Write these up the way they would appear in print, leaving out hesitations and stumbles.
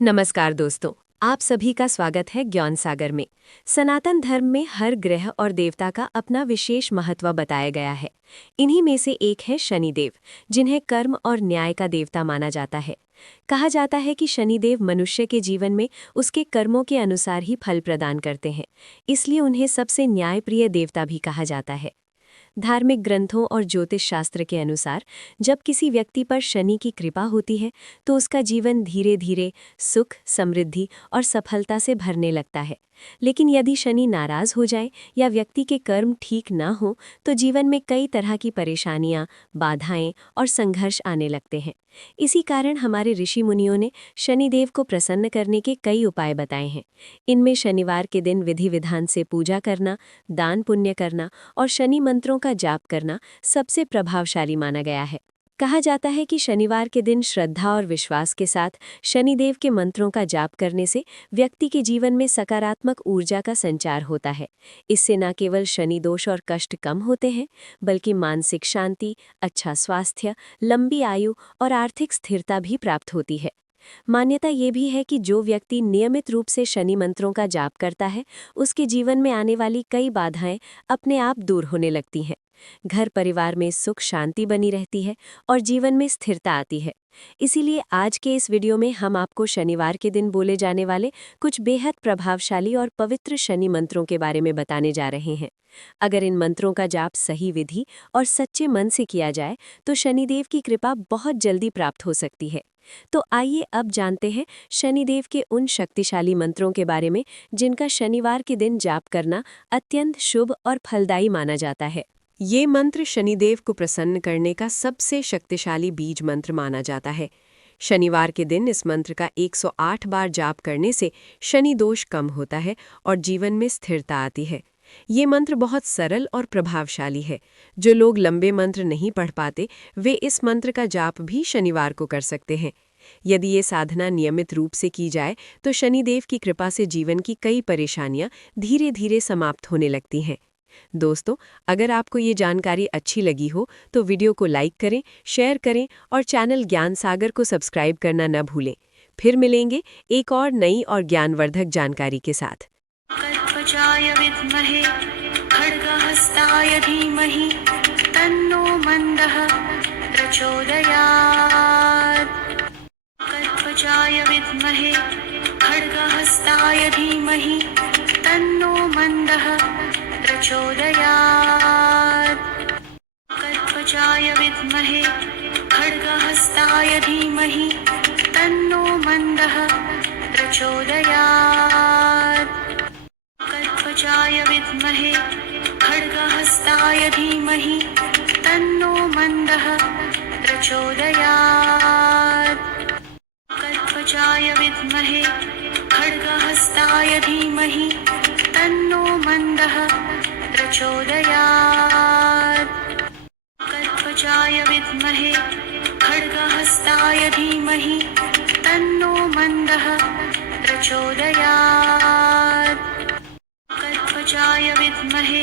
नमस्कार दोस्तों, आप सभी का स्वागत है ज्ञान सागर में। सनातन धर्म में हर ग्रह और देवता का अपना विशेष महत्व बताया गया है। इन्हीं में से एक है शनिदेव, जिन्हें कर्म और न्याय का देवता माना जाता है। कहा जाता है कि शनिदेव मनुष्य के जीवन में उसके कर्मों के अनुसार ही फल प्रदान करते हैं, इसलिए उन्हें सबसे न्यायप्रिय देवता भी कहा जाता है। धार्मिक ग्रंथों और ज्योतिष शास्त्र के अनुसार जब किसी व्यक्ति पर शनि की कृपा होती है तो उसका जीवन धीरे धीरे सुख, समृद्धि और सफलता से भरने लगता है। लेकिन यदि शनि नाराज हो जाए या व्यक्ति के कर्म ठीक ना हो तो जीवन में कई तरह की परेशानियां, बाधाएं और संघर्ष आने लगते हैं। इसी कारण हमारे ऋषि मुनियों ने शनिदेव को प्रसन्न करने के कई उपाय बताए हैं। इनमें शनिवार के दिन विधि विधान से पूजा करना, दान पुण्य करना और शनि मंत्रों का जाप करना सबसे प्रभावशाली माना गया है। कहा जाता है कि शनिवार के दिन श्रद्धा और विश्वास के साथ शनिदेव के मंत्रों का जाप करने से व्यक्ति के जीवन में सकारात्मक ऊर्जा का संचार होता है। इससे न केवल शनि दोष और कष्ट कम होते हैं, बल्कि मानसिक शांति, अच्छा स्वास्थ्य, लंबी आयु और आर्थिक स्थिरता भी प्राप्त होती है। मान्यता ये भी है कि जो व्यक्ति नियमित रूप से शनि मंत्रों का जाप करता है, उसके जीवन में आने वाली कई बाधाएं अपने आप दूर होने लगती हैं। घर परिवार में सुख शांति बनी रहती है और जीवन में स्थिरता आती है। इसीलिए आज के इस वीडियो में हम आपको शनिवार के दिन बोले जाने वाले कुछ बेहद प्रभावशाली और पवित्र शनि मंत्रों के बारे में बताने जा रहे हैं। अगर इन मंत्रों का जाप सही विधि और सच्चे मन से किया जाए तो शनिदेव की कृपा बहुत जल्दी प्राप्त हो सकती है। तो आइए अब जानते हैं शनिदेव के उन शक्तिशाली मंत्रों के बारे में जिनका शनिवार के दिन जाप करना अत्यंत शुभ और फलदायी माना जाता है। ये मंत्र शनिदेव को प्रसन्न करने का सबसे शक्तिशाली बीज मंत्र माना जाता है। शनिवार के दिन इस मंत्र का 108 बार जाप करने से शनि दोष कम होता है और जीवन में स्थिरता आती है। ये मंत्र बहुत सरल और प्रभावशाली है। जो लोग लंबे मंत्र नहीं पढ़ पाते, वे इस मंत्र का जाप भी शनिवार को कर सकते हैं। यदि ये साधना नियमित रूप से की जाए तो शनिदेव की कृपा से जीवन की कई परेशानियां धीरे धीरे समाप्त होने लगती हैं। दोस्तों, अगर आपको ये जानकारी अच्छी लगी हो तो वीडियो को लाइक करें, शेयर करें और चैनल ज्ञान सागर को सब्सक्राइब करना न भूलें। फिर मिलेंगे एक और नई और ज्ञानवर्धक जानकारी के साथ। कल्पजाय विद्महे खड्गहस्ताय धीमहि तन्नो मन्दः प्रचोदयात्। कल्पजाय विद्महे खड्गहस्ताय धीमहि तन्नो मन्दः प्रचोदयात्। कल्पजाय विद्महे खड्गहस्ताय धीमहि तन्नो मन्दः प्रचोदयात्। कल्पजाय विद्महे खड्गहस्ताय धीमहि तन्नो मन्दः प्रचोदयात्। कल्पजाय विद्महे खड्गहस्ताय धीमहि तन्नो मन्दः प्रचोदयात्। कल्पजाय विद्महे खड्गहस्ताय धीमहि तन्नो मन्दः प्रचोदयात्। कल्पजाय विद्महे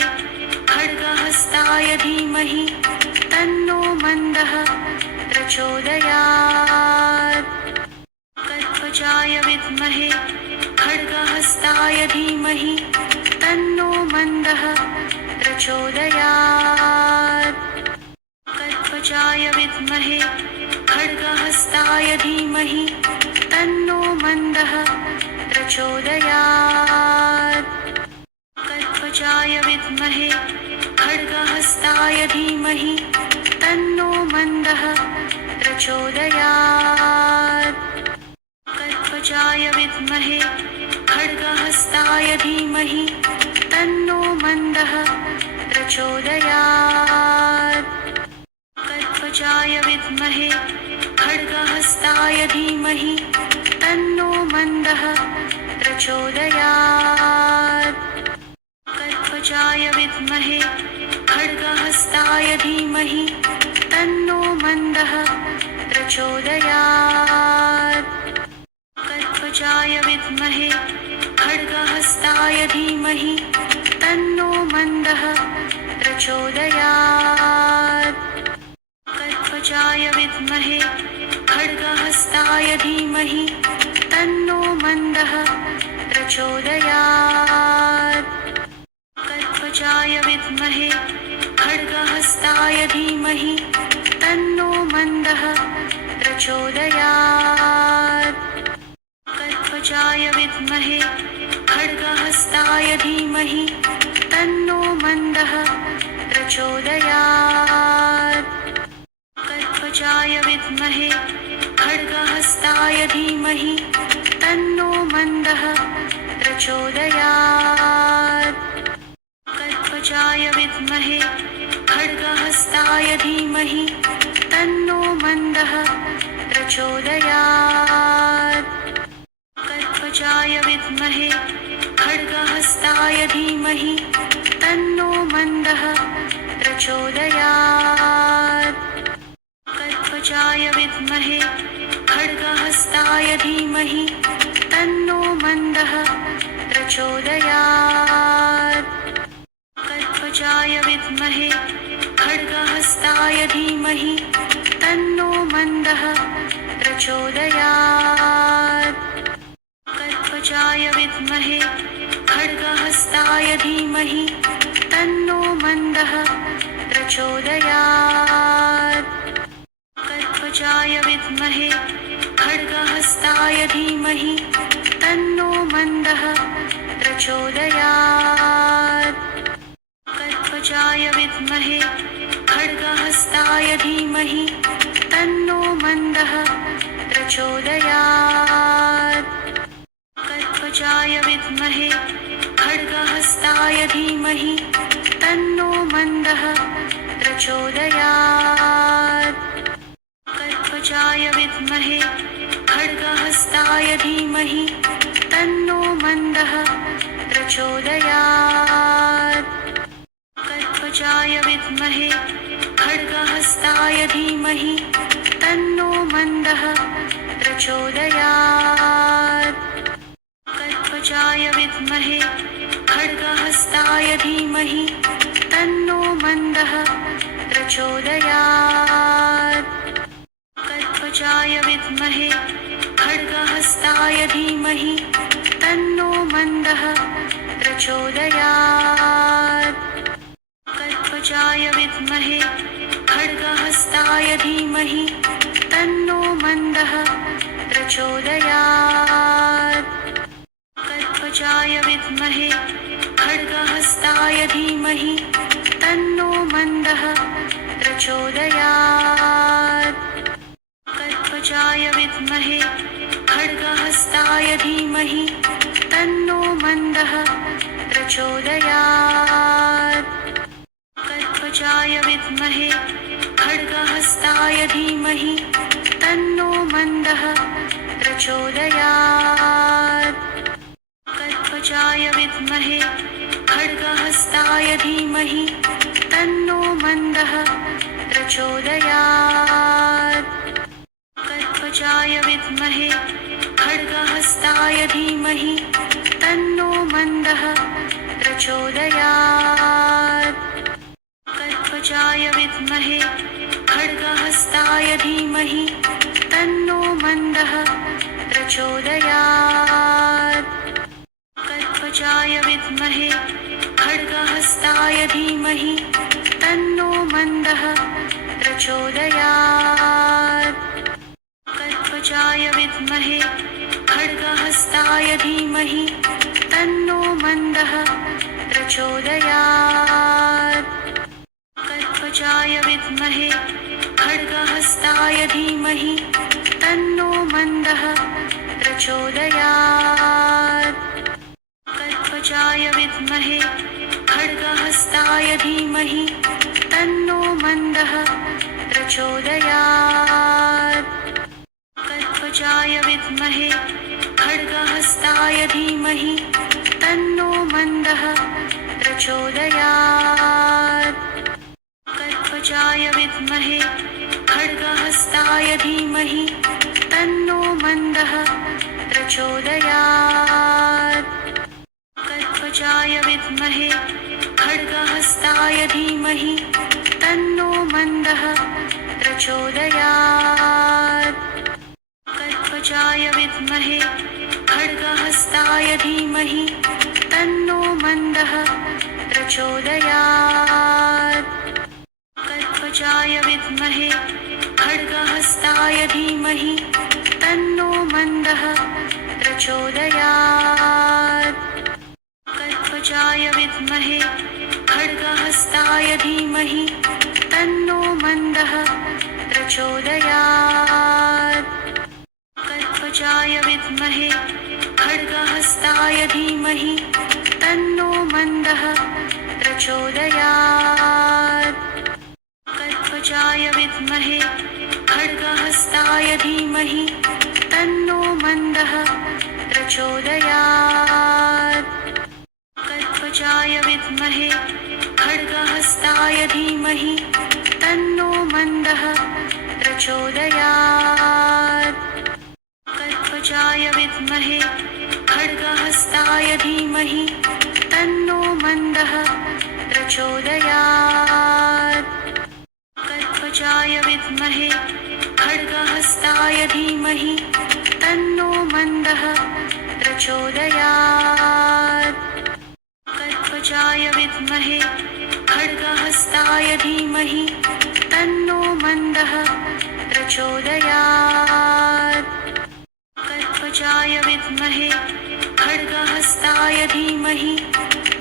खड्गहस्ताय धीमहि तन्नो मन्दः प्रचोदयात्। कल्पजाय विद्महे खड्गहस्ताय धीमहि तन्नो मन्दः प्रचोदयात्। कल्पजाय विद्महे खड्गहस्ताय धीमहि तन्नो मन्दः प्रचोदयात्। कल्पजाय विद्महे खड्गहस्ताय धीमहि तन्नो मन्दः प्रचोदयात्। कल्पजाय विद्महे खड्गहस्ताय धीमहि तन्नो मन्दः प्रचोदयात्। कल्पजाय विद्महे खड्गहस्ताय धीमहि तन्नो मन्दः प्रचोदयात्। कल्पजाय विद्महे खड्गहस्ताय धीमहि तन्नो मन्दः प्रचोदयात्। कल्पजाय विद्महे खड्गहस्ताय धीमहि तन्नो मन्दः प्रचोदयात्। कल्पजाय विद्महे खड्गहस्ताय धीमहि तन्नो प्रचोदयात् कल्पजाय विद्महे खड्गहस्ताय धीमहि तन्नो मन्दः प्रचोदयात् कल्पजाय विद्महे खड्गहस्ताय धीमहि तन्नो मन्दः प्रचोदयात् कल्पजाय विद्महे खड्गहस्ताय धीमहि तन्नो मन्दः प्रचोदयात् कल्पजाय विद्महे खड्गहस्ताय धीमहि तन्नो मन्दः प्रचोदयात् कल्पजाय विद्महे खड्गहस्ताय धीमहि तन्नो मन्दः प्रचोदयात् कल्पजाय विद्महे खड्गहस्ताय धीमहि तन्नो मन्दः प्रचोदयात् कल्पजाय विद्महे खड्गहस्ताय धीमहि तन्नो मन्दः प्रचोदयात् कल्पजाय विद्महे खड्गहस्ताय धीमहि तन्नो मन्दः प्रचोदयात् कल्पजाय विद्महे खड्गहस्ताय धीमहि तन्नो मन्दः प्रचोदयात् कल्पजाय विद्महे खड्गहस्ताय धीमहि तन्नो मन्दः प्रचोदयात् कल्पजाय विद्महे खड्गहस्ताय धीमहि तन्नो मन्दः प्रचोदयात् कल्पजाय विद्महे खड्गहस्ताय धीमहि तन्नो मन्दः प्रचोदयात् कल्पजाय विद्महे खड्गहस्ताय धीमहि तन्नो मन्दः प्रचोदयात् कल्पजाय विद्महे खड्गहस्ताय धीमहि तन्नो मन्दः प्रचोदयात् कल्पजाय विद्महे खड्गहस्ताय धीमहि तन्नो मन्दः प्रचोदयात् कल्पजाय विद्महे खड्गहस्ताय धीमहि तन्नो मन्दः प्रचोदयात् कल्पजाय विद्महे खड्गहस्ताय धीमहि तन्नो मन्दः प्रचोदयात् कल्पजाय विद्महे खड्गहस्ताय धीमहि तन्नो मन्दः प्रचोदयात् कल्पजाय विद्महे खड्गहस्ताय धीमहि तन्नो मन्दः प्रचोदयात् कल्पजाय विद्महे खड्गहस्ताय धीमहि तन्नो मन्दः प्रचोदयात् कल्पजाय विद्महे खड्गहस्ताय धीमहि तन्नो मन्दः प्रचोदयात् कल्पजाय विद्महे खड्गहस्ताय धीमहि तन्नो मन्दः प्रचोदयात् कल्पजाय विद्महे खड्गहस्ताय धीमहि तन्नो मन्दः प्रचोदयात् कल्पजाय विद्महे खड्गहस्ताय धीमहि तन्नो मन्दः प्रचोदयात् कल्पजाय विद्महे खड्गहस्ताय धीमहि तन्नो मन्दः प्रचोदयात् कल्पजाय विद्महे खड्गहस्ताय धीमहि तन्नो मन्दः प्रचोदयात् कल्पजाय विद्महे खड्गहस्ताय धीमहि तन्नो मन्दः प्रचोदयात् कल्पजाय विद्महे खड्गहस्ताय धीमहि तन्नो मन्दः प्रचोदयात् कल्पजाय विद्महे खड्गहस्ताय धीमहि तन्नो मन्दः प्रचोदयात् कल्पजाय विद्महे खड्ग खड्गहस्ताय धीमहि तन्नो मन्दः प्रचोदयात् कल्पजाय विद्महे खड्गहस्ताय धीमहि तन्नो मन्दः प्रचोदयात् कल्पजाय विद्महे खड्गहस्ताय धीमहि तन्नो मन्दः प्रचोदयात् कल्पजाय विद्महे खड्गहस्ताय धीमहि तन्नो मन्दः प्रचोदयात् कल्पजाय विद्महे खड्गहस्ताय धीमहि तन्नो मन्दः प्रचोदयात् कल्पजाय विद्महे खड्गहस्ताय धीमहि तन्नो मन्दः प्रचोदयात् कल्पजाय विद्महे खड्गहस्ताय धीमहि तन्नो मन्दः प्रचोदयात् कल्पजाय विद्महे खड्गहस्ताय धीमहि तन्नो मन्दः प्रचोदयात् कल्पजाय विद्महे खड्गहस्ताय धीमहि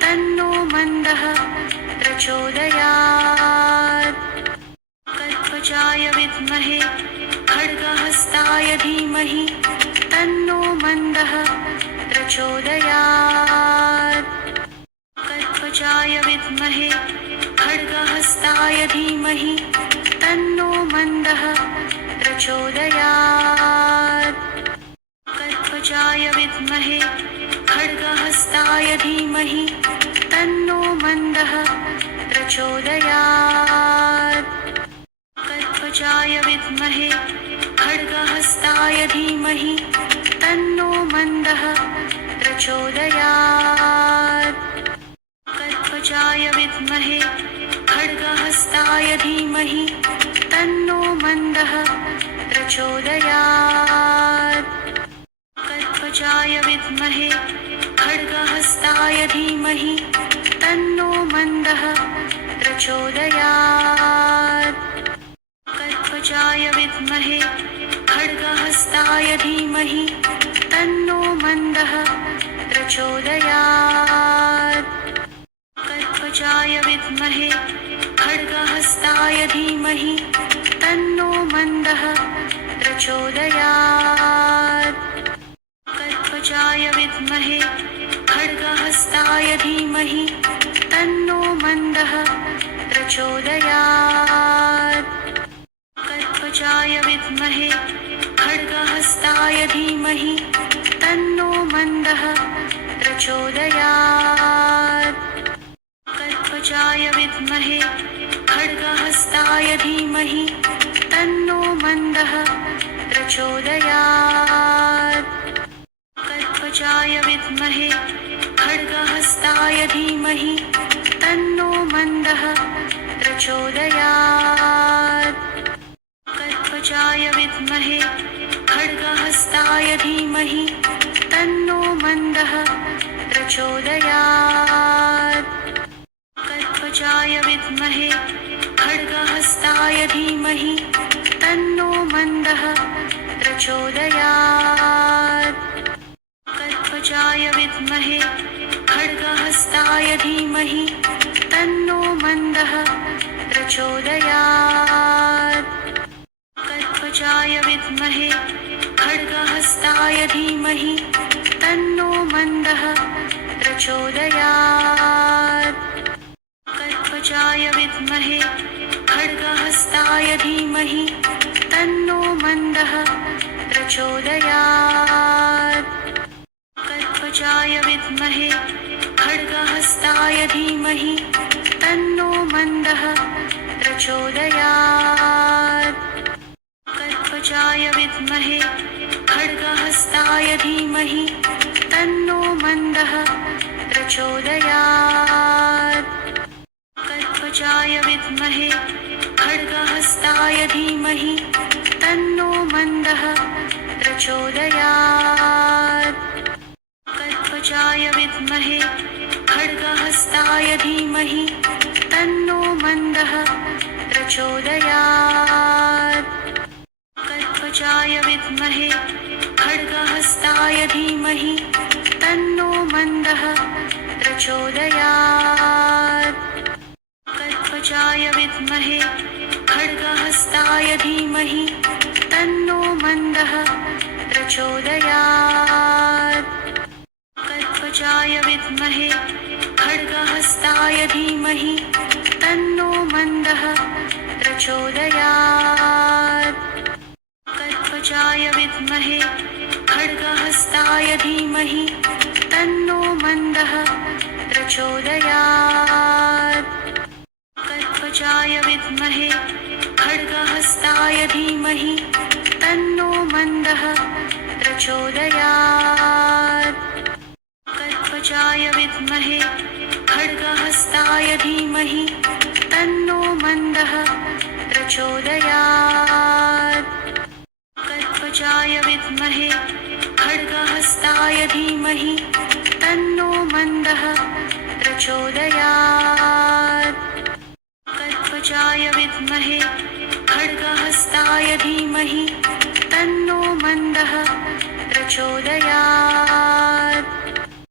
तन्नो मन्दः प्रचोदयात् कल्पजाय विद्महे खड्गहस्ताय धीमहि तन्नो मन्दः प्रचोदयात् कल्पजाय विद्महे खड्गहस्ताय धीमहि तन्नो मन्दः प्रचोदयात् कल्पजाय विद्महे खड्गहस्ताय धीमहि तन्नो मन्दः प्रचोदयात् कल्पजाय विद्महे खड्गहस्ताय धीमहि तन्नो मन्दः प्रचोदयात् कल्पजाय विद्महे खड्गहस्ताय धीमहि तन्नो मन्दः प्रचोदयात् कल्पजाय विद्महे खड्गहस्ताय धीमहि तन्नो मन्दः प्रचोदयात् कल्पजाय विद्महे खड्गहस्ताय धीमहि तन्नो मन्दः प्रचोदयात् कल्पजाय विद्महे खड्गहस्ताय धीमहि तन्नो मन्दः प्रचोदयात् कल्पजाय विद्महे खड्गहस्ताय धीमहि तन्नो मन्दः प्रचोदयात् कल्पजाय विद्महे खड्गहस्ताय धीमहि तन्नो मन्दः प्रचोदयात् कल्पजाय विद्महे खड्गहस्ताय धीमहि तन्नो मन्दः प्रचोदयात् कल्पजाय विद्महे खड्गहस्ताय धीमहि तन्नो मन्दः प्रचोदयात् कल्पजाय विद्महे खड्गहस्ताय धीमहि तन्नो मन्दः प्रचोदयात् कल्पजाय विद्महे खड्गहस्ताय धीमहि तन्नो मन्दः प्रचोदयात् कल्पजाय विद्महे खड्गहस्ताय धीमहि तन्नो मन्दः प्रचोदयात् कल्पजाय विद्महे खड्गहस्ताय धीमहि तन्नो मन्दः प्रचोदयात् कल्पजाय विद्महे खड्गहस्ताय धीमहि तन्नो मन्दः प्रचोदयात् कल्पजाय विद्महे खड्गहस्ताय धीमहि तन्नो मन्दः प्रचोदयात् कल्पजाय विद्महे खड्गहस्ताय धीमहि तन्नो मन्दः प्रचोदयात् कल्पजाय विद्महे खड्गहस्ताय धीमहि तन्नो मन्दः प्रचोदयात् कल्पजाय विद्महे खड्गहस्ताय धीमहि तन्नो मन्दः प्रचोदयात् विद्महे खड्गहस्ताय धीमहि तन्नो मन्दः प्रचोदयात् कल्पजाय विद्महे खड्गहस्ताय धीमहि तन्नो मन्दः प्रचोदयात् कल्पजाय विद्महे खड्गहस्ताय धीमहि तन्नो मन्दः प्रचोदयात् कल्पजाय विद्महे खड्गहस्ताय धीमहि तन्नो मन्दः प्रचोदयात् कल्पजाय विद्महे खड्गहस्ताय धीमहि तन्नो मन्दः प्रचोदयात् कल्पजाय विद्महे खड्गहस्ताय धीमहि तन्नो मन्दः प्रचोदयात् कल्पजाय विद्महे खड्गहस्ताय धीमहि तन्नो मन्दः प्रचोदयात् कल्पजाय विद्महे खड्गहस्ताय धीमहि तन्नो मन्दः प्रचोदयात्